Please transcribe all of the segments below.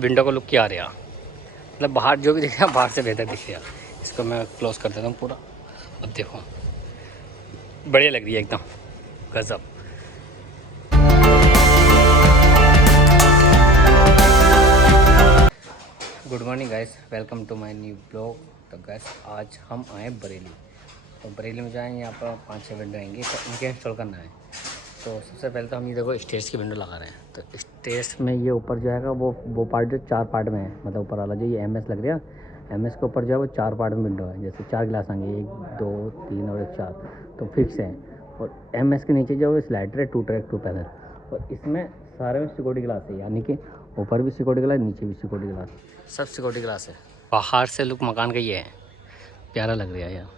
Window को look क्या आ रहा, मतलब बाहर जो भी दिख रहा बाहर से बेहतर दिख रहा। इसको मैं क्लोज कर देता हूँ पूरा। अब देखो बढ़िया लग रही है एकदम गजब। Good morning guys, welcome to my new blog. तो गाइस आज हम आए बरेली। तो बरेली में जाएँ, यहाँ पर 5-6 विंडो आएंगे तो इनके इंस्टॉल करना है। तो सबसे पहले तो हम ये देखो स्टेज की विंडो लगा रहे हैं। तो स्टेज में ये ऊपर जो है वो पार्ट जो 4 पार्ट में है, मतलब ऊपर वाला जो ये एमएस लग रहा है, एमएस के ऊपर जो है वो 4 पार्ट में विंडो है। जैसे 4 गिलास आएंगे, 1 2 3 और 1 4, तो फिक्स है। और एमएस के नीचे जो है स्लाइडर है 2 ट्रैक 2 पैनल। और इसमें सारे में सिक्योरिटी ग्लास है, यानी कि ऊपर भी सिक्योरिटी ग्लास, नीचे भी सिक्योरिटी ग्लास, सब सिक्योरिटी ग्लास है। बाहर से लुक मकान का ये है, प्यारा लग रहा है यार।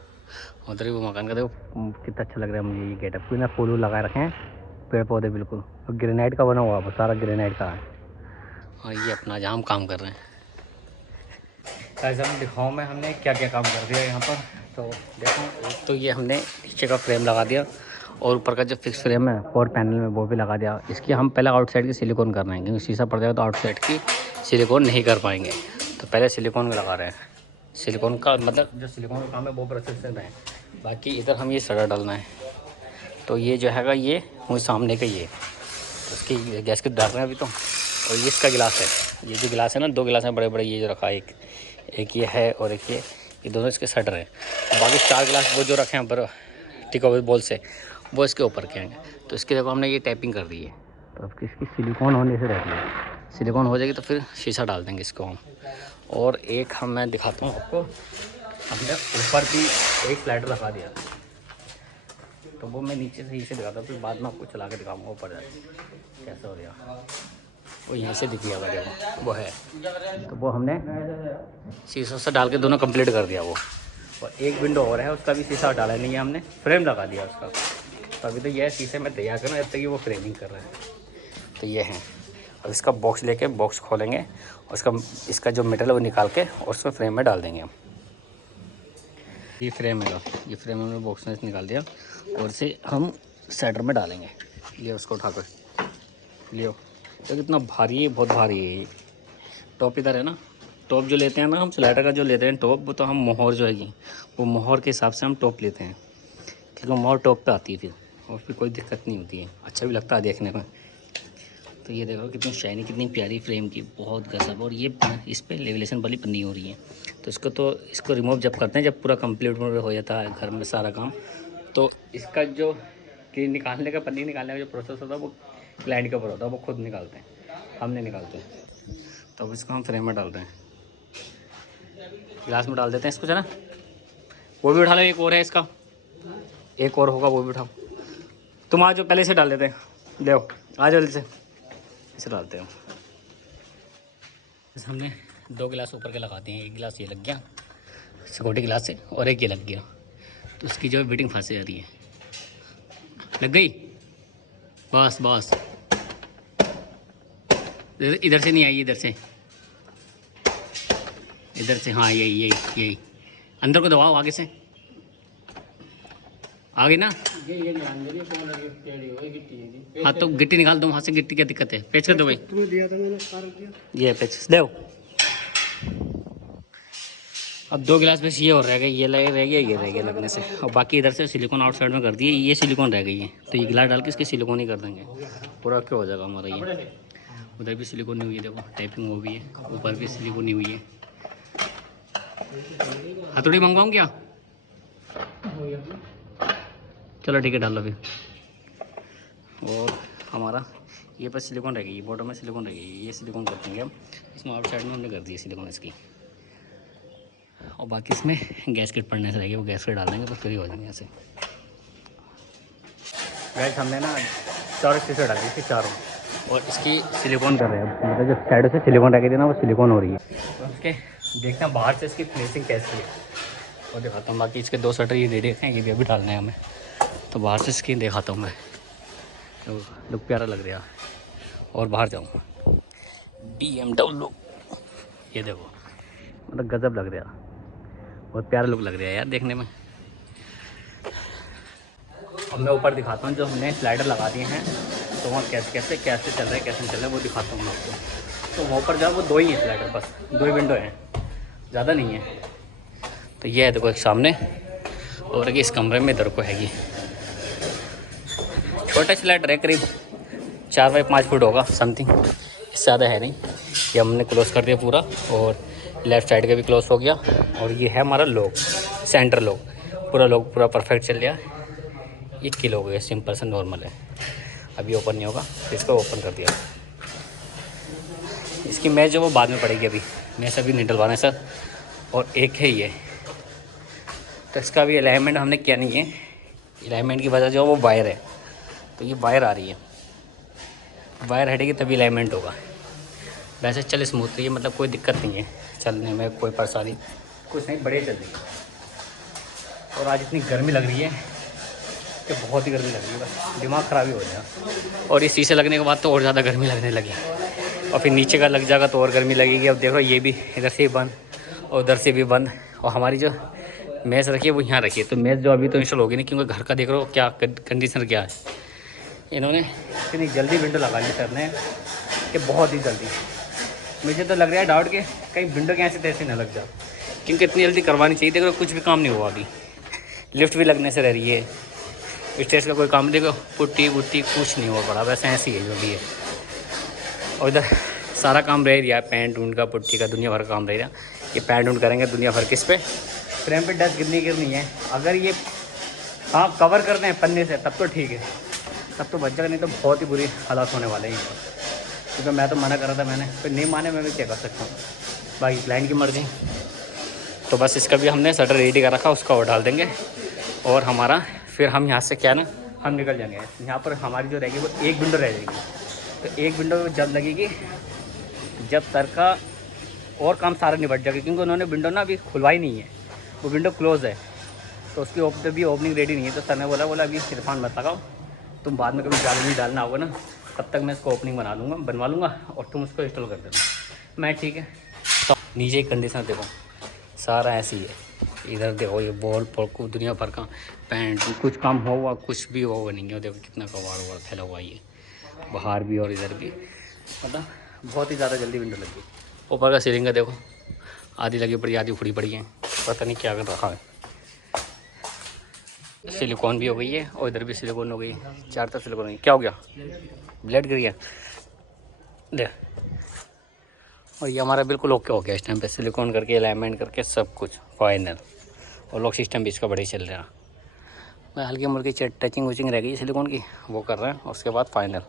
उधर भी वो मकान का देखो कितना अच्छा लग रहा है मुझे। ये गेटअप भी ना फूल लगा रखे हैं, पेड़ पौधे बिल्कुल, और ग्रेनाइट का बना हुआ है, सारा ग्रेनाइट का है। और ये अपना जहाँ हम काम कर रहे हैं, कैसे हम दिखाऊँ मैं हमने क्या क्या काम कर दिया यहाँ पर। तो देखो एक तो ये हमने नीचे का फ्रेम लगा दिया, और ऊपर का जो फिक्स फ्रेम है 4 पैनल में वो भी लगा दिया। इसकी हम पहले आउटसाइड की सिलिकॉन कर रहे हैं, क्योंकि शीशा पड़ जाएगा तो आउटसाइड की सिलिकॉन नहीं कर पाएंगे। तो पहले सिलिकॉन में लगा रहे हैं। सिलिकॉन का मतलब जो सिलिकॉन का काम है वो प्रोसेस से है। बाकी इधर हम ये सड़ा डालना है। तो ये जो हैगा ये मुझे सामने का ये, तो उसकी गैस के डाल रहे हैं अभी तो। और ये इसका गिलास है, ये जो गिलास है ना, 2 गिलास हैं बड़े बड़े, ये जो रखा है एक ये है और एक ये दोनों इसके शटर हैं। बाकी 4 गिलास वो जो रखे हैं ऊपर टिका हुए बॉल से, वो इसके ऊपर के हैं। तो इसके देखो हमने ये टैपिंग कर दी है। तो अब इसकी सिलिकॉन होने से रहती है, सिलिकॉन हो जाएगी तो फिर शीशा डाल देंगे इसको हम। और एक मैं दिखाता हूँ आपको, हमने ऊपर भी एक स्लाइडर लगा दिया। तो वो मैं नीचे से इसे दिखाता हूँ, फिर बाद में आपको चला के दिखाऊँगा ऊपर जाके कैसा हो रहा। वो यहीं से दिख गया देखो वो है। तो वो हमने शीशा से डाल के दोनों कंप्लीट कर दिया वो। और एक विंडो और है, उसका भी शीशा डाला नहीं है हमने, फ्रेम लगा दिया उसका। तो अभी तो यह शीशे में तैयार करना, जब तक कि वो फ्रेमिंग कर रहे हैं। तो ये है। अब इसका बॉक्स लेके बॉक्स खोलेंगे और इसका जो मेटल है वो निकाल के और उसमें फ्रेम में डाल देंगे हम। ये फ्रेम है, ये फ्रेम हमने बॉक्स में निकाल दिया और इसे हम साइडर में डालेंगे। ये उसको उठा कर लियो। तो कितना भारी है, बहुत भारी है ये। टॉप इधर है ना, टॉप जो लेते हैं ना हम स्लाइडर का जो लेते हैं टॉप, वो तो हम मोहर जो है वो मोहर के हिसाब से हम टॉप लेते हैं, क्योंकि मोहर टॉप पे आती है फिर, और फिर कोई दिक्कत नहीं होती है, अच्छा भी लगता है देखने में। तो ये देखो कितनी शाइनी, कितनी प्यारी फ्रेम की, बहुत गजब। और ये इस पर लेवलेशन वाली पन्नी हो रही है। तो इसको रिमूव जब करते हैं, जब पूरा कंप्लीट हो जाता है घर में सारा काम, तो इसका जो कि निकालने का, पन्नी निकालने का जो प्रोसेस होता है वो क्लाइंट के ऊपर होता है, वो खुद निकालते हैं, हम नहीं निकालते हैं। तो अब इसको हम फ्रेम में डालते हैं, गिलास में डाल देते हैं इसको, है ना। वो भी उठा लो, एक और है इसका, एक और होगा वो भी उठाओ। तुम आज जो पहले से डाल देते हैं, ले आ जल्दी से, इसे डालते हैं। हमने 2 गिलास ऊपर के लगा दिए हैं, एक गिलास ये लग गया सिक्योरिटी गिलास से, और एक ये लग गया। तो इसकी जो है बीटिंग फांसी जा रही है, लग गई बस बस। इधर से नहीं आई, इधर से हाँ, यही अंदर को दबाओ, आगे से आ गई ना। हाँ तो गिट्टी निकाल दो वहाँ से, गिट्टी क्या दिक्कत है, पेच कर दो भाई, ये पेच दो। अब 2 गिलास बस ये और रह गए, ये रह गया लगने से। और बाकी इधर से सिलिकॉन आउटसाइड में कर दिए, ये सिलिकॉन रह गई है। तो ये गिलास डाल के इसके सिलिकॉन ही कर देंगे, पूरा क्या हो जाएगा हमारा ये। उधर भी सिलिकॉन नहीं हुई है, देखो टाइपिंग वो भी है, ऊपर भी सिलिकॉन नहीं हुई है। हथौड़ी मंगवाऊँ क्या? चलो ठीक है, डाल लो फिर। और हमारा ये पर सिलिकॉन रह गई, बॉटम में सिलिकॉन रह गई, ये सिलिकॉन कर देंगे हम। इसमें आउटसाइड में हमने कर दी सिलिकॉन इसकी। और बाकी इसमें गैस किट पड़ने से रहेगी, वो गैस किट डाल देंगे तो फ्री हो जाएंगे ऐसे। गैस हमने ना 4 शीशे डाली थी, चारों, और इसकी सिलिकॉन कर रहे हैं, मतलब जो साइड से सिलिकॉन रह गई थी ना, वो सिलिकॉन हो रही है। तो उसके देखते हैं बाहर से इसकी फिनिशिंग कैसी है, और दिखाता हूँ। बाकी इसके 2 शटर ये रेडी हैं, ये भी अभी डालना है हमें। तो बाहर से इसकी दिखाता हूँ मैं, तो लुक प्यारा लग रहा है। और बाहर जाऊँ, BMW, ये देखो मतलब गजब लग रहा, बहुत प्यारा लुक लग रहा है यार देखने में। अब मैं ऊपर दिखाता हूँ, जो हमने स्लाइडर लगा दिए हैं, तो वहाँ कैसे चल रहा है, कैसे नहीं चल रहा है वो दिखाता हूँ मैं आपको। तो वहाँ पर जाओ वो 2 ही है फ्लैट है, बस 2 ही विंडो हैं, ज़्यादा नहीं है। तो ये है देखो एक सामने, और एक इस कमरे में इधर को हैगी। छोटा फ्लैट है, करीब 4 बाई 5 फुट होगा समथिंग, इससे ज़्यादा है नहीं। ये हमने क्लोज़ कर दिया पूरा, और लेफ़्ट साइड का भी क्लोज़ हो गया। और ये है हमारा लॉक, सेंटर लॉक, पूरा लॉक पूरा परफेक्ट चल गया। ये किल हो गया, सिंपल सा नॉर्मल है, अभी ओपन नहीं होगा, तो इसको ओपन कर दिया। इसकी मैच जो वो बाद में पड़ेगी, अभी मैच अभी नहीं डलवाना है सर। और एक है ये, तो इसका भी अलाइनमेंट हमने किया नहीं है। अलाइनमेंट की वजह जो वो वायर है, तो ये वायर आ रही है, वायर हटेगी तभी अलाइनमेंट होगा। वैसे चल स्मूथ, तो ये मतलब कोई दिक्कत नहीं है चलने में, कोई परेशानी कुछ नहीं, बढ़िया चल रही है। और आज इतनी गर्मी लग रही है कि बहुत ही गर्मी लग रही है, बस दिमाग ख़राब ही हो जाएगा। और इस शीशे लगने के बाद तो और ज़्यादा गर्मी लगने लगी, और फिर नीचे का लग जाएगा तो और गर्मी लगेगी। अब देखो ये भी इधर से भी बंद और उधर से भी बंद, और हमारी जो मेज़ रखी है वो यहाँ रखी है। तो मेज़ जो अभी तो इंस्टॉल होगी नहीं, क्योंकि घर का देख रहे हो क्या कंडीशन क्या है। इन्होंने इतनी जल्दी विंडो लगा ली सर ने कि बहुत ही जल्दी। मुझे तो लग रहा है डाउट के कहीं विंडो के ऐसे तैसे ना लग जाओ, क्योंकि इतनी जल्दी करवानी चाहिए। देखो कुछ भी काम नहीं हुआ अभी, लिफ्ट भी लगने से रह रही है, स्टेज का कोई काम देखो, पुट्टी वुट्टी कुछ नहीं हुआ पड़ा, वैसे ऐसी है जो भी है। और इधर सारा काम रह रहा है, पेंट ऊंट का, पुट्टी का, दुनिया भर का काम रह रहा। ये पेंट ऊंट करेंगे दुनिया भर के। इस पर फ्रेम पे डस्ट गिरनी है, अगर ये हाँ कवर करते हैं पन्ने से तब तो ठीक है, तब तो बच जाएगा, नहीं तो बहुत ही बुरी हालात होने वाले हैं यहाँ पर। क्योंकि मैं तो मना कर रहा था, मैंने फिर नहीं माने, मैं भी क्या कर सकता हूँ, बाकी क्लाइंट की मर्ज़ी। तो बस इसका भी हमने शटर रेडी कर रखा, उसका और डाल देंगे, और हमारा फिर हम यहाँ से क्या ना हम निकल जाएंगे। यहाँ पर हमारी जो रहेगी वो एक विंडो रह जाएगी। तो एक विंडो जब लगेगी जब सर का और काम सारा निपट जाएगा, क्योंकि उन्होंने विंडो ना अभी खुलवाई नहीं है, वो विंडो क्लोज़ है, तो उसकी भी ओपनिंग रेडी नहीं है। तो सर ने बोला अभी इरफान मत लगाओ, तुम बाद में कभी जाल नहीं डालना होगा ना, तब तक मैं इसको ओपनिंग बनवा लूँगा और तुम उसको इंस्टॉल कर देना। मैं ठीक है। तो नीचे की कंडीशन देखो, सारा ऐसी है। इधर देखो ये बॉल को दुनिया भर का पेंट, कुछ काम हुआ कुछ भी हुआ नहीं है। देखो कितना कबाड़ वबाड़ फैला हुआ ये बाहर भी और इधर भी, मतलब बहुत ही ज़्यादा जल्दी विंडो लगी। ऊपर का सीलिंग का देखो, आधी लगी पड़ी आधी उखड़ी पड़ी है, पता नहीं क्या कर रखा है। सिलिकॉन भी हो गई है और इधर भी सिलिकॉन हो गई, 4 तरफ सिलिकॉन हो गई। क्या हो गया, ब्लेड गिर गया दे। और ये हमारा बिल्कुल ओके हो गया इस टाइम पे, सिलिकॉन करके अलाइनमेंट करके सब कुछ फाइनल। और लॉक सिस्टम भी इसका बढ़िया चल रहा है। मैं हल्की मुल्की टचिंग वचिंग रह गई सिलिकॉन की, वो कर रहे हैं, और उसके बाद फाइनल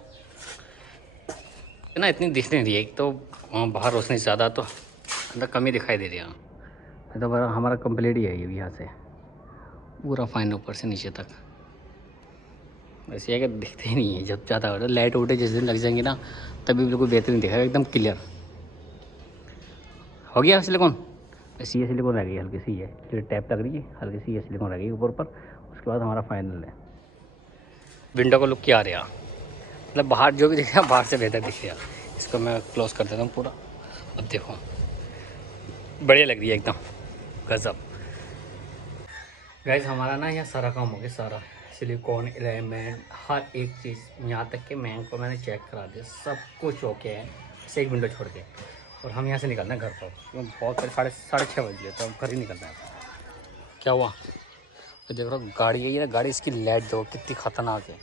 ना। इतनी दिख नहीं रही है, एक तो वहाँ बाहर रोशनी ज़्यादा तो अंदर कमी दिखाई दे रही है। तो हमारा कंप्लीट ही है ये भी, यहाँ से पूरा फाइन ऊपर से नीचे तक। वैसे ये कि दिखते ही नहीं है, जब ज़्यादा हो रहा है लाइट उठे जिस दिन लग जाएंगी ना, तभी बिल्कुल बेहतरीन दिखेगा, एकदम क्लियर हो गया सिलिकॉन। बस ये सिलिकॉन रह गई हल्की सी, है जो टैप लग रही है हल्की सी, ये सिलिकॉन रह गई ऊपर पर। उसके बाद हमारा फाइनल है। विंडो का लुक क्या आ रहा, मतलब बाहर जो भी दिख रहा बाहर से बेहतर दिख रहा। इसको मैं क्लोज़ कर देता हूँ पूरा। अब देखो बढ़िया लग रही है एकदम गजब। गाइस हमारा ना यहाँ सारा काम हो गया, सारा सिलिकॉन अलाइनमेंट हर एक चीज़, यहाँ तक कि मैं को मैंने चेक करा दिया, सब कुछ ओके है, बस एक विंडो छोड़ के। और हम यहाँ से निकलना है घर पर, क्योंकि बहुत साढ़े 6 बज गए, तो हम घर ही निकलना है। क्या हुआ, तो देख रहा हूँ गाड़ी है ये, गाड़ी इसकी लाइट देखो कितनी ख़तरनाक है,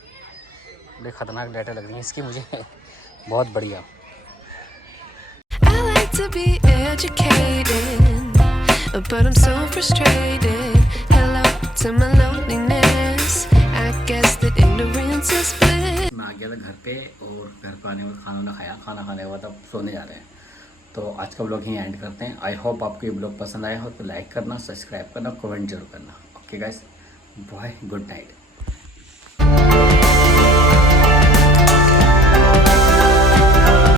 बड़ी ख़तरनाक लाइटें लग रही हैं इसकी मुझे बहुत बढ़िया। But I'm so frustrated. Hello to my loneliness. I guess that ignorance is bliss. मैं आ गया था घर पे, और घर पे आने में खाना खाया, खाना खाने के बाद अब सोने जा रहे हैं। तो आज का ब्लॉग यहीं एंड करते हैं। आई होप आपको ये ब्लॉग पसंद आया हो, तो लाइक करना, सब्सक्राइब करना, कमेंट जरूर करना। Okay guys, bye, good night.